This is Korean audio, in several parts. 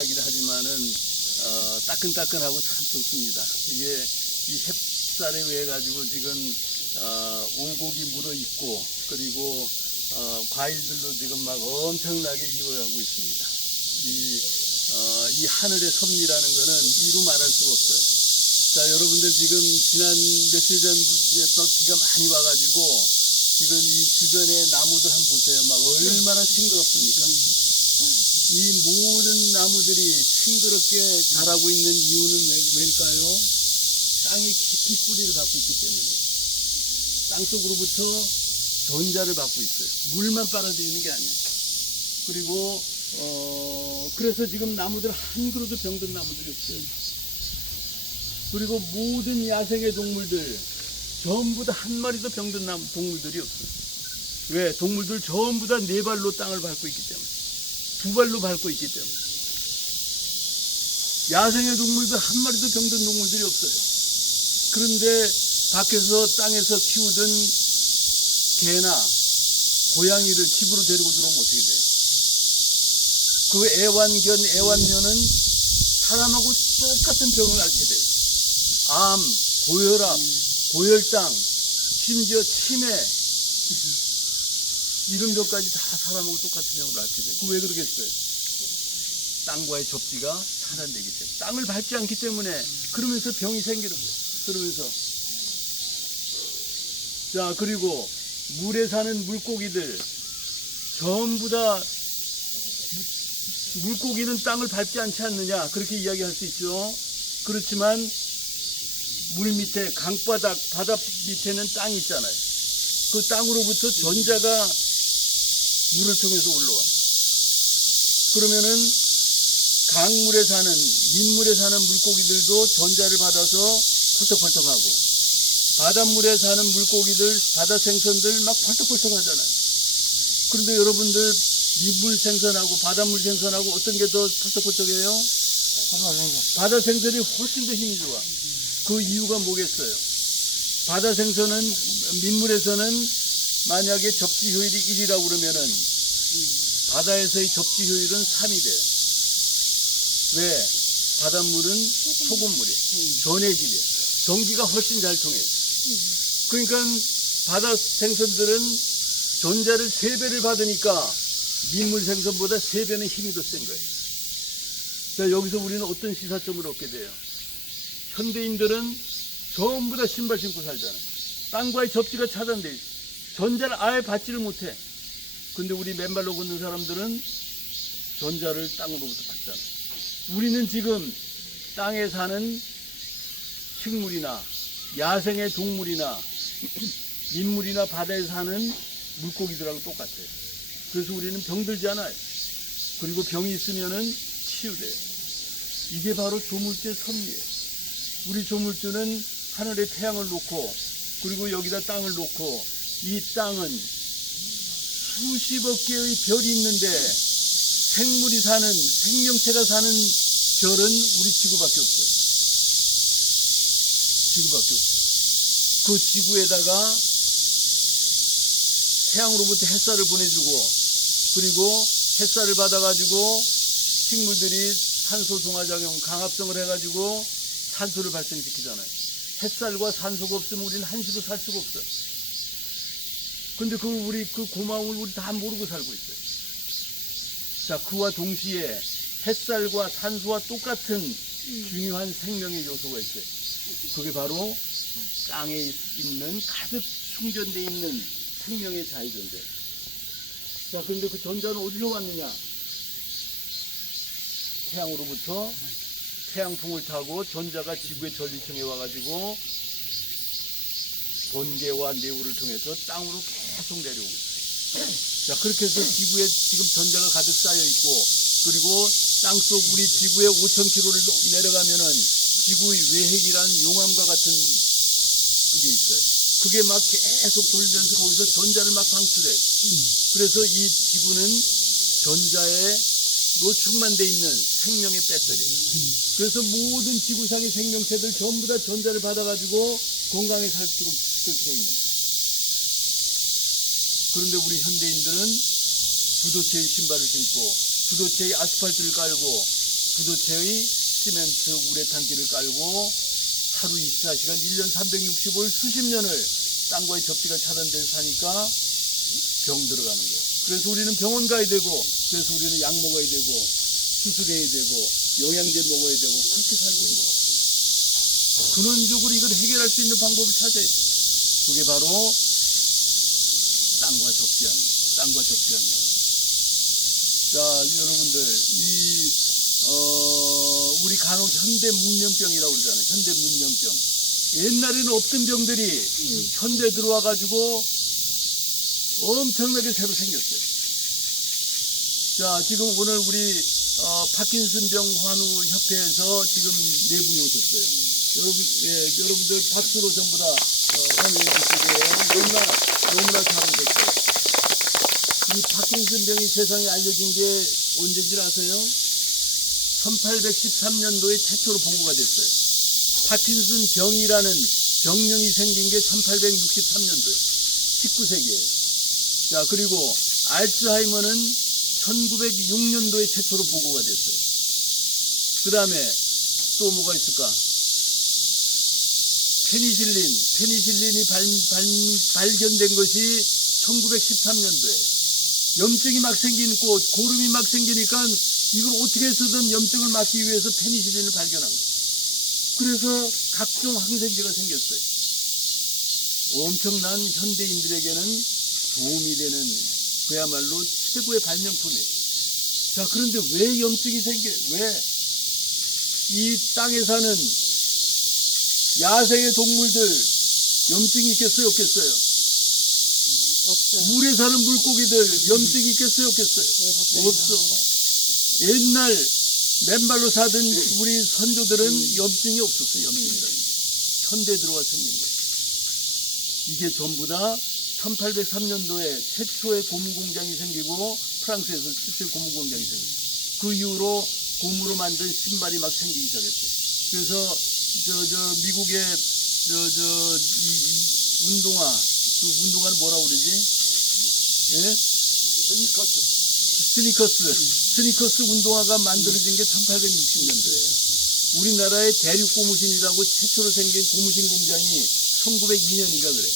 하기도 하지만은 따끈따끈하고 참 좋습니다. 이게 이 햇살에 의해 가지고 지금 오곡이 물어 있고 그리고 과일들도 지금 막 엄청나게 익어가고 있습니다. 이 하늘의 섭리라는 거는 이루 말할 수가 없어요. 자, 여러분들 지금 지난 며칠 전부터 비가 많이 와가지고 지금 이 주변의 나무들 한번 보세요. 막 얼마나 싱그럽습니까? 이 모든 나무들이 싱그럽게 자라고 있는 이유는 왜일까요? 땅이 깊이 뿌리를 받고 있기 때문에 땅속으로부터 전자를 받고 있어요. 물만 빨아들이는 게 아니야. 그리고 그래서 지금 나무들 한 그루도 병든 나무들이 없어요. 그리고 모든 야생의 동물들 전부 다 한 마리도 병든 동물들이 없어요. 왜? 동물들 전부 다 네 발로 땅을 밟고 있기 때문에, 두 발로 밟고 있기 때문에. 야생의 동물도 한 마리도 병든 동물들이 없어요. 그런데 밖에서 땅에서 키우던 개나 고양이를 집으로 데리고 들어오면 어떻게 돼요? 그 애완견은 사람하고 똑같은 병을 앓게 돼요. 암, 고혈압, 고혈당, 심지어 치매, 이런 병까지 다 사람하고 똑같은 병을 앓게 돼요. 왜 그러겠어요? 땅과의 접지가 차단되기 때문에, 땅을 밟지 않기 때문에. 그러면서 병이 생기는 거예요. 그러면서 자, 그리고 물에 사는 물고기들 전부 다, 물고기는 땅을 밟지 않지 않느냐, 그렇게 이야기할 수 있죠. 그렇지만 물 밑에, 강바닥, 바다 밑에는 땅이 있잖아요. 그 땅으로부터 전자가 물을 통해서 올라와. 그러면은 강물에 사는, 민물에 사는 물고기들도 전자를 받아서 펄떡펄떡하고, 바닷물에 사는 물고기들, 바다 생선들 막 펄떡펄떡 하잖아요. 그런데 여러분들, 민물 생선하고 바닷물 생선하고 어떤 게 더 펄떡펄떡해요? 바다 생선이 훨씬 더 힘이 좋아. 그 이유가 뭐겠어요? 바다 생선은, 민물에서는 만약에 접지 효율이 1이라고 그러면은 바다에서의 접지 효율은 3이 돼요. 왜? 바닷물은 소금물이에요. 전해질이에요. 전기가 훨씬 잘 통해요. 그러니까 바다 생선들은 전자를 3배를 받으니까 민물 생선보다 3배는 힘이 더 센 거예요. 자, 여기서 우리는 어떤 시사점을 얻게 돼요? 현대인들은 전부 다 신발 신고 살잖아요. 땅과의 접지가 차단돼 있어요. 전자를 아예 받지를 못해. 근데 우리 맨발로 걷는 사람들은 전자를 땅으로부터 받잖아요. 우리는 지금 땅에 사는 식물이나 야생의 동물이나 민물이나 바다에 사는 물고기들하고 똑같아요. 그래서 우리는 병들지 않아요. 그리고 병이 있으면은 치유돼요. 이게 바로 조물주의 섭리예요. 우리 조물주는 하늘에 태양을 놓고, 그리고 여기다 땅을 놓고, 이 땅은 수십억 개의 별이 있는데 생물이 사는, 생명체가 사는 별은 우리 지구밖에 없어요. 지구밖에 없어요. 그 지구에다가 태양으로부터 햇살을 보내주고, 그리고 햇살을 받아가지고 식물들이 산소 동화작용, 강합성을 해가지고 산소를 발생시키잖아요. 햇살과 산소가 없으면 우리는 한시도 살 수가 없어요. 근데 우리 그 고마움을 우리 다 모르고 살고 있어요. 자, 그와 동시에 햇살과 산소와 똑같은 중요한 생명의 요소가 있어요. 그게 바로 땅에 있는, 가득 충전되어 있는 생명의 자유전자. 자, 그런데 그 전자는 어디서 왔느냐? 태양으로부터 태양풍을 타고 전자가 지구의 전리층에 와가지고 번개와 내우를 통해서 땅으로 계속 내려오고 있어요. 자, 그렇게 해서 지구에 지금 전자가 가득 쌓여 있고, 그리고 땅속 우리 지구의 5,000km를 내려가면은 지구의 외핵이라는 용암과 같은 그게 있어요. 그게 막 계속 돌면서 거기서 전자를 막 방출해. 그래서 이 지구는 전자에 노축만 돼 있는 생명의 배터리예요. 그래서 모든 지구상의 생명체들 전부 다 전자를 받아가지고 건강에 살수록 그렇게 돼 있는 거예요. 그런데 우리 현대인들은 부도체의 신발을 신고, 부도체의 아스팔트를 깔고, 부도체의 시멘트 우레탄기를 깔고 하루 24시간 1년 365일 수십 년을 땅과의 접지가 차단돼서 사니까 병 들어가는 거예요. 그래서 우리는 병원 가야 되고, 그래서 우리는 약 먹어야 되고, 수술해야 되고, 영양제 먹어야 되고, 그렇게 살고 있는 거예요. 근원적으로 이걸 해결할 수 있는 방법을 찾아야 돼요. 그게 바로 땅과 접지하는 거예요. 땅과 접지하는 거예요. 자, 여러분들, 우리 간혹 현대 문명병이라고 그러잖아요. 현대 문명병. 옛날에는 없던 병들이 현대 들어와가지고 엄청나게 새로 생겼어요. 자, 지금 오늘 우리 파킨슨병 환우 협회에서 지금 4분이 오셨어요. 여러분들 박수로 전부 다 환호해 주시고요. 너무나 잘 오셨어요. 이 파킨슨병이 세상에 알려진 게 언제인지 아세요? 1813년도에 최초로 보고가 됐어요. 파킨슨병이라는 병명이 생긴 게 1863년도에 19세기예요. 자, 그리고 알츠하이머는 1906년도에 최초로 보고가 됐어요. 그 다음에 또 뭐가 있을까? 페니실린이 발견된 것이 1913년도에. 염증이 막 생긴 꽃, 고름이 막 생기니까 이걸 어떻게 해서든 염증을 막기 위해서 페니실린을 발견한 거예요. 그래서 각종 항생제가 생겼어요. 엄청난 현대인들에게는 도움이 되는 그야말로 최고의 발명품이에요. 자, 그런데 왜 염증이 생겨요? 왜? 이 땅에 사는 야생의 동물들 염증이 있겠어요? 없겠어요? 없어요. 물에 사는 물고기들 염증이 있겠어요? 없겠어요? 네, 없어. 옛날 맨발로 사던 우리 선조들은 염증이 없었어요. 염증이라는 게. 현대에 들어와 생긴 거예요. 이게 전부 다 1803년도에 최초의 고무 공장이 생기고 프랑스에서 최초의 고무 공장이 생겼어요. 그 이후로 고무로 만든 신발이 막 생기기 시작했어요. 그래서 미국의 이 운동화, 그 운동화는 뭐라고 그러지? 예? 스니커스 운동화가 만들어진 게 1860년도예요. 우리나라의 대륙고무신이라고 최초로 생긴 고무신 공장이 1902년인가 그래요.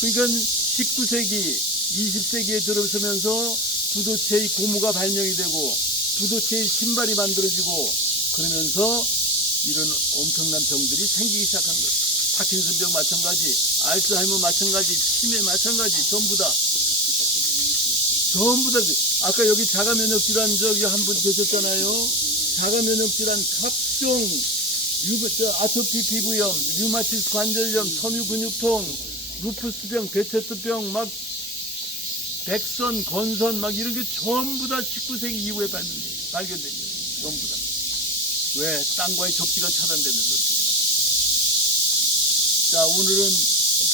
그러니까 19세기, 20세기에 들어서면서 부도체의 고무가 발명이 되고 부도체의 신발이 만들어지고 그러면서 이런 엄청난 병들이 생기기 시작한 거예요. 파킨슨병 마찬가지, 알츠하이머 마찬가지, 치매 마찬가지, 전부 다. 아까 여기 자가면역질환 저기 한 분 계셨잖아요. 자가면역질환 각종 아토피 피부염, 류마티스 관절염, 섬유 근육통, 루푸스병, 베체트병, 막 백선, 건선 막 이런 게 전부 다 19세기 이후에 발견된 거예요. 전부 다. 왜? 땅과의 접지가 차단되면서 그렇게 돼요. 자, 오늘은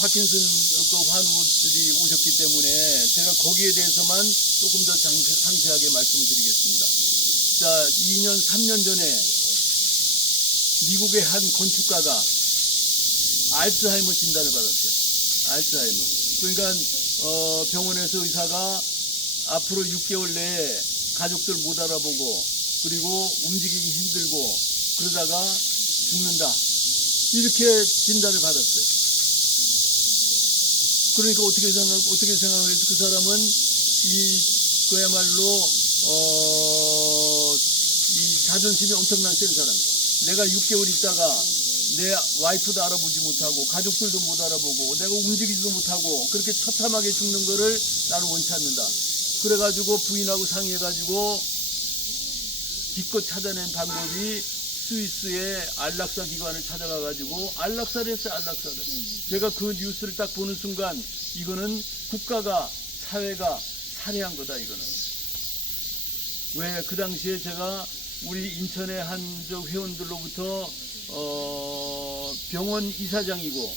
파킨슨 환우들이 오셨기 때문에 제가 거기에 대해서만 조금 더 상세하게 말씀을 드리겠습니다. 자, 2년, 3년 전에 미국의 한 건축가가 알츠하이머 진단을 받았어요. 알츠하이머. 그러니까 병원에서 의사가 앞으로 6개월 내에 가족들 못 알아보고 그리고 움직이기 힘들고 그러다가 죽는다. 이렇게 진단을 받았어요. 그러니까 어떻게 생각해서 그 사람은 그야말로 이 자존심이 엄청난 센 사람이에요. 내가 6개월 있다가 내 와이프도 알아보지 못하고 가족들도 못 알아보고 내가 움직이지도 못하고 그렇게 처참하게 죽는 거를 나는 원치 않는다. 그래가지고 부인하고 상의해가지고 기껏 찾아낸 방법이 스위스의 안락사 기관을 찾아가가지고 안락사를 했어요. 안락사를. 제가 그 뉴스를 딱 보는 순간 이거는 국가가 사회가 살해한 거다. 이거는. 왜? 그 당시에 제가 우리 인천의 한 회원들로부터 병원 이사장이고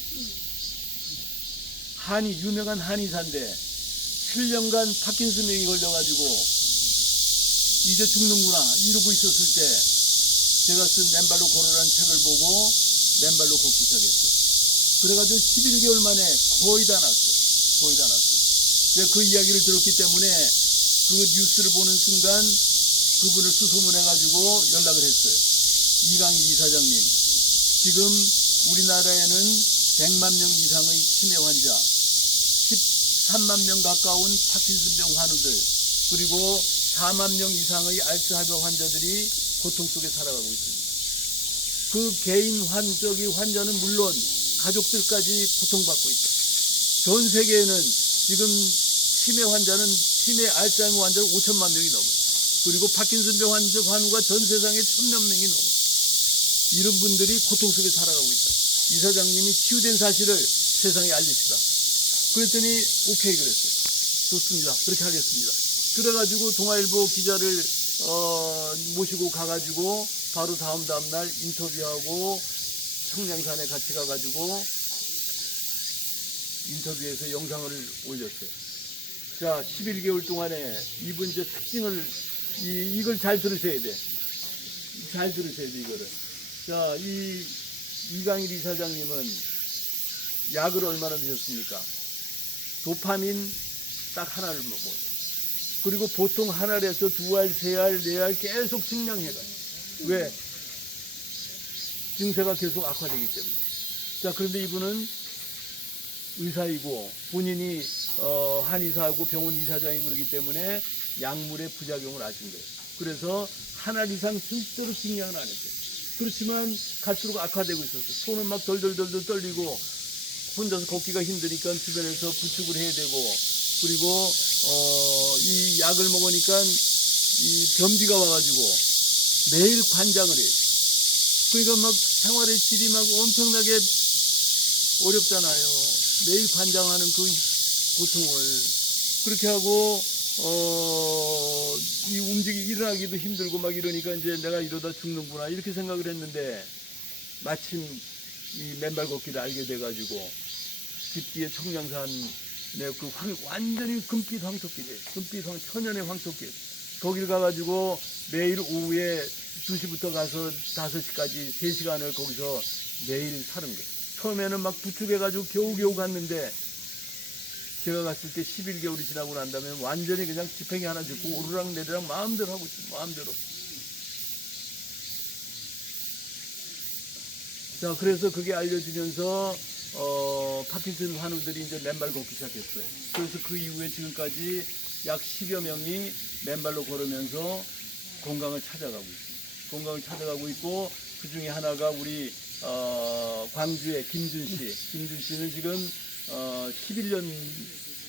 유명한 한의사인데 7년간 파킨슨병이 걸려가지고 이제 죽는구나 이러고 있었을 때 제가 쓴 맨발로 걸으라는 책을 보고 맨발로 걷기 시작했어요. 그래가지고 11개월 만에 거의 다 났어요. 거의 다 났어요. 제가 그 이야기를 들었기 때문에 그 뉴스를 보는 순간 그분을 수소문해가지고 연락을 했어요. 이강일 이사장님, 지금 우리나라에는 100만 명 이상의 치매 환자, 13만 명 가까운 파킨슨병 환우들, 그리고 4만 명 이상의 알츠하이머 환자들이 고통 속에 살아가고 있습니다. 그 개인 환자는 물론 가족들까지 고통받고 있다. 전 세계에는 지금 치매 알츠하이머 환자는 5천만 명이 넘어요. 그리고 파킨슨병 환우가 전 세상에 1,000만 명이 넘어요. 이런 분들이 고통 속에 살아가고 있다. 이사장님이 치유된 사실을 세상에 알리시라. 그랬더니 오케이 그랬어요. 좋습니다. 그렇게 하겠습니다. 그래가지고 동아일보 기자를 모시고 가가지고 바로 다음 날 인터뷰하고 청량산에 같이 가가지고 인터뷰에서 영상을 올렸어요. 자, 11개월 동안에 이분 이제 특징을 이걸 잘 들으셔야 돼. 잘 들으셔야 돼 이거를. 자, 이 이강일 이사장님은 약을 얼마나 드셨습니까? 도파민 딱 하나를 먹어요. 그리고 보통 한 알에서 2알, 3알, 4알 계속 증량해가요. 왜? 증세가 계속 악화되기 때문에. 자, 그런데 이분은 의사이고 본인이 한의사하고 병원 이사장이고 그러기 때문에 약물의 부작용을 아신 거예요. 그래서 한 알 이상 절대로 증량을 안 했어요. 그렇지만 갈수록 악화되고 있었어요. 손은 막 덜덜덜덜 떨리고 혼자서 걷기가 힘드니까 주변에서 부축을 해야 되고, 그리고 이 약을 먹으니까 이 변비가 와가지고 매일 관장을 해요. 그러니까 막 생활의 질이 막 엄청나게 어렵잖아요. 매일 관장하는 그 고통을. 그렇게 하고 일어나기도 힘들고 막 이러니까 이제 내가 이러다 죽는구나 이렇게 생각을 했는데, 마침 이 맨발 걷기를 알게 돼가지고 집 뒤에 청량산에 완전히 금빛 황토길이에요. 천연의 황토길. 거길 가가지고 매일 오후에 2시부터 가서 5시까지 3시간을 거기서 매일 사는 거예요. 처음에는 막 부축해가지고 겨우겨우 갔는데, 제가 갔을 때 11개월이 지나고 난 다음에 완전히 그냥 지팽이 하나 짚고 오르락 내리락 마음대로 하고 있어요. 마음대로. 자, 그래서 그게 알려지면서 파킨슨 환우들이 이제 맨발 걷기 시작했어요. 그래서 그 이후에 지금까지 약 10여 명이 맨발로 걸으면서 건강을 찾아가고 있습니다. 건강을 찾아가고 있고, 그 중에 하나가 우리 광주의 김준 씨. 김준 씨는 지금 11년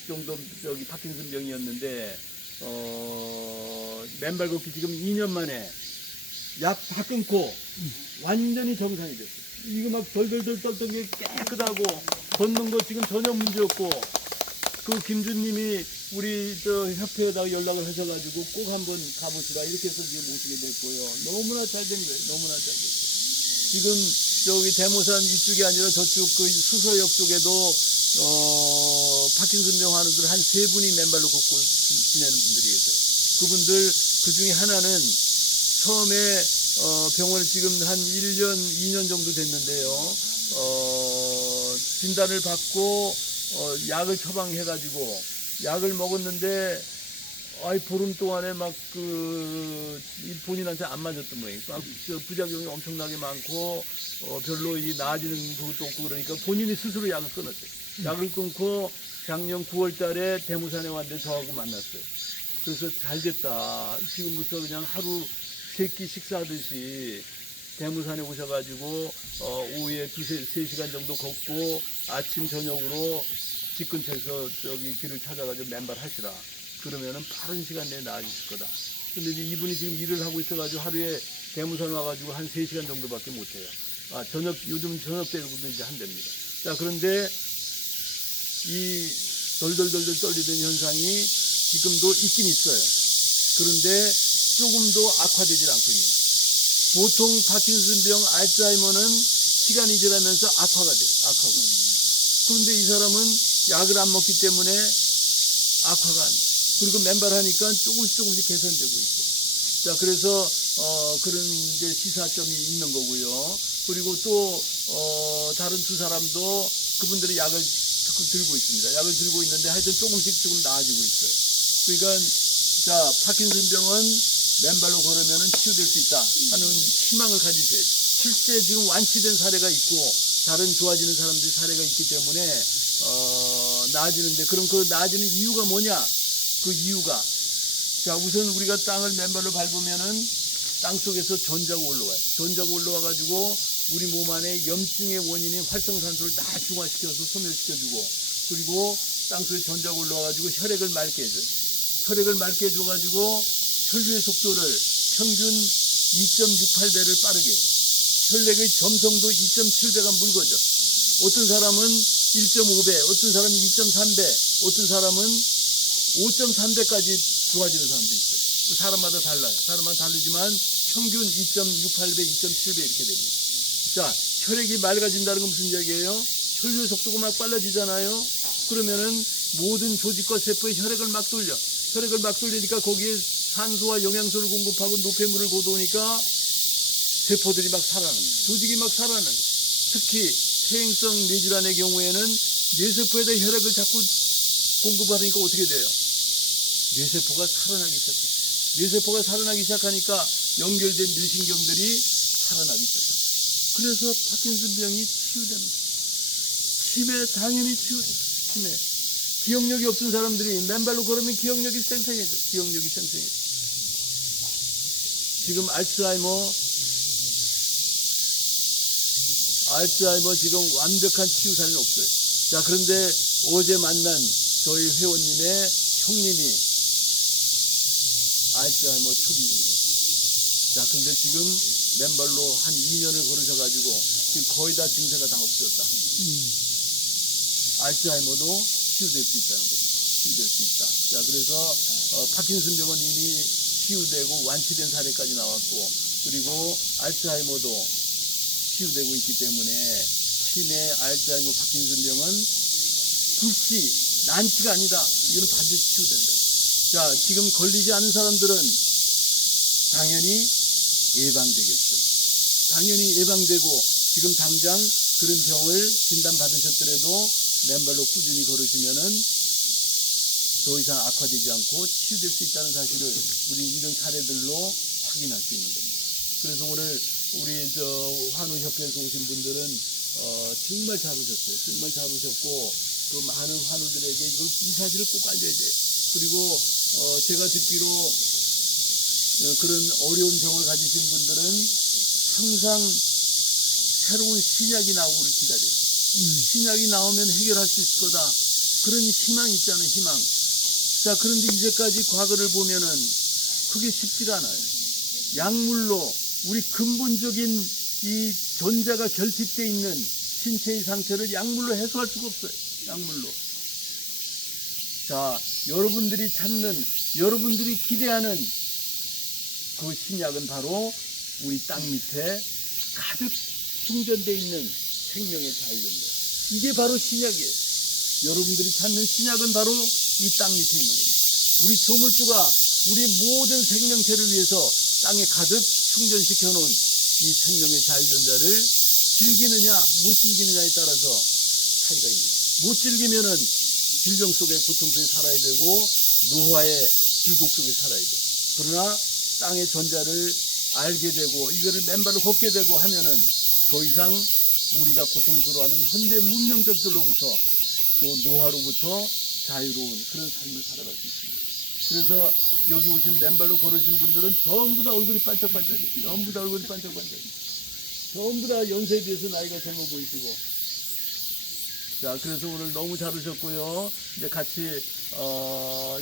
정도 파킨슨 병이었는데 맨발 걷기 지금 2년 만에 약 다 끊고 완전히 정상이 됐어요. 이거 막 덜덜덜 떨던 게 깨끗하고 걷는 거 지금 전혀 문제 없고, 그 김준님이 우리 저 협회에다가 연락을 하셔가지고 꼭 한번 가보시라 이렇게 해서 지금 오시게 됐고요. 너무나 잘 된 거예요. 너무나 잘 됐어요. 지금 저기 대모산 이쪽이 아니라 저쪽 그 수서역 쪽에도 파킨슨병 환우들 한 3분이 맨발로 걷고 지내는 분들이 계세요. 그분들 그 중에 하나는 처음에 병원을 지금 한 1년, 2년 정도 됐는데요. 진단을 받고 약을 처방해가지고 약을 먹었는데 보름 동안에 막 본인한테 안 맞았던 모양이에요. 부작용이 엄청나게 많고 별로 나아지는 것도 없고 그러니까 본인이 스스로 약을 끊었어요. 약을 끊고 작년 9월 달에 대모산에 왔는데 저하고 만났어요. 그래서 잘 됐다. 지금부터 그냥 하루 3끼 식사하듯이 대모산에 오셔가지고 오후에 3시간 정도 걷고 아침 저녁으로 집 근처에서 저기 길을 찾아가지고 맨발 하시라. 그러면은 빠른 시간 내에 나아지실 거다. 근데 이제 이분이 지금 일을 하고 있어가지고 하루에 대모산 와가지고 한 3시간 정도밖에 못해요. 요즘 저녁 때도 이제 한답니다. 자, 그런데 이 덜덜덜덜 떨리던 현상이 지금도 있긴 있어요. 그런데 조금도 악화되질 않고 있는 거예요. 보통 파킨슨병, 알츠하이머는 시간이 지나면서 악화가 돼요. 악화가. 그런데 이 사람은 약을 안 먹기 때문에 악화가 안 돼요. 그리고 맨발하니까 조금씩 개선되고 있고. 자, 그래서 그런 이제 시사점이 있는 거고요. 그리고 또 다른 2사람도 그분들이 약을 들고 있습니다. 약을 들고 있는데 하여튼 조금씩 지금 나아지고 있어요. 그러니까 자, 파킨슨병은 맨발로 걸으면 치유될 수 있다 하는 희망을 가지세요. 실제 지금 완치된 사례가 있고 다른 좋아지는 사람들이 사례가 있기 때문에 나아지는데, 그럼 그 나아지는 이유가 뭐냐? 그 이유가, 자, 우선 우리가 땅을 맨발로 밟으면은 땅 속에서 전자가 올라와요. 전자가 올라와 가지고 우리 몸 안에 염증의 원인인 활성산소를 다 중화시켜서 소멸시켜주고, 그리고 땅 속에 전자가 올라와 가지고 혈액을 맑게 해줘요. 혈액을 맑게 해줘 가지고 혈류의 속도를 평균 2.68배를 빠르게 해요. 혈액의 점성도 2.7배가 묽어져. 어떤 사람은 1.5배, 어떤 사람은 2.3배, 어떤 사람은 5.3배까지 좋아지는 사람도 있어요. 사람마다 달라요. 사람마다 다르지만 평균 2.68배, 2.7배 이렇게 됩니다. 자, 혈액이 맑아진다는 건 무슨 이야기예요? 혈류의 속도가 막 빨라지잖아요. 그러면은 모든 조직과 세포에 혈액을 막 돌려. 혈액을 막 돌리니까 거기에 산소와 영양소를 공급하고 노폐물을 고도니까 세포들이 막 살아나는 거예요. 조직이 막 살아나는 거예요. 특히 퇴행성 뇌질환의 경우에는 뇌세포에다 혈액을 자꾸 공급하니까 어떻게 돼요? 뇌세포가 살아나기 시작해요. 뇌세포가 살아나기 시작하니까 연결된 뇌신경들이 살아나기 시작합니다. 그래서 파킨슨 병이 치유되는 거예요. 치매 당연히 치유돼요. 치매. 기억력이 없는 사람들이 맨발로 걸으면 기억력이 쌩쌩해져요. 기억력이 쌩쌩해져요. 지금 알츠하이머 지금 완벽한 치유사는 없어요. 자, 그런데 어제 만난 저희 회원님의 형님이 알츠하이머 초기입니다. 자, 그런데 지금 맨발로 한 2년을 걸으셔가지고 지금 거의 다 증세가 다 없어졌다. 알츠하이머도 치유될 수 있다는 겁니다. 치유될 수 있다. 자, 그래서 파킨슨 병은 이미 치유되고 완치된 사례까지 나왔고, 그리고 알츠하이머도 치유되고 있기 때문에 치매, 알츠하이머, 파킨슨 병은 불치, 난치가 아니다. 이거는 반드시 치유된다. 자, 지금 걸리지 않은 사람들은 당연히 예방되겠죠. 당연히 예방되고, 지금 당장 그런 병을 진단받으셨더라도 맨발로 꾸준히 걸으시면은 더 이상 악화되지 않고 치유될 수 있다는 사실을 우리 이런 사례들로 확인할 수 있는 겁니다. 그래서 오늘 우리 환우협회에서 오신 분들은 정말 잘 오셨어요. 정말 잘 오셨고, 그 많은 환우들에게 이 사실을 꼭 알려야 돼요. 그리고 제가 듣기로 그런 어려운 병을 가지신 분들은 항상 새로운 신약이 나오기를 기다려요. 신약이 나오면 해결할 수 있을 거다. 그런 희망이 있잖아요, 희망. 자, 그런데 이제까지 과거를 보면은 그게 쉽지가 않아요. 약물로 우리 근본적인 이 전자가 결핍되어 있는 신체의 상태를 약물로 해소할 수가 없어요. 약물로. 자, 여러분들이 찾는, 여러분들이 기대하는 그 신약은 바로 우리 땅 밑에 가득 충전되어 있는 생명의 자유전자. 이게 바로 신약이에요. 여러분들이 찾는 신약은 바로 이 땅 밑에 있는 겁니다. 우리 조물주가 우리 모든 생명체를 위해서 땅에 가득 충전시켜 놓은 이 생명의 자유전자를 즐기느냐 못 즐기느냐에 따라서 차이가 있는 거예요. 못 즐기면은 질병 속에, 고통 속에 살아야 되고 노화의 불곡 속에 살아야 돼요. 그러나 땅의 전자를 알게 되고 이거를 맨발로 걷게 되고 하면은 더 이상 우리가 고통스러워하는 현대 문명적들로부터 또 노화로부터 자유로운 그런 삶을 살아갈 수 있습니다. 그래서 여기 오신 맨발로 걸으신 분들은 전부 다 얼굴이 반짝반짝해요. 전부 다 얼굴이 반짝반짝해요. 전부 다 연세에 비해서 나이가 젊어 보이시고. 자, 그래서 오늘 너무 잘 오셨고요. 이제 같이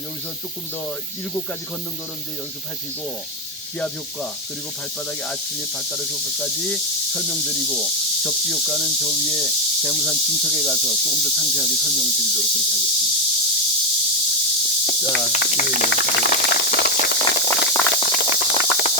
여기서 조금 더 7가지 걷는 거를 이제 연습하시고, 기압 효과, 그리고 발바닥의 아치 및 발가락 효과까지 설명드리고, 접지 효과는 저 위에 대무산 중턱에 가서 조금 더 상세하게 설명을 드리도록 그렇게 하겠습니다. 자, 예.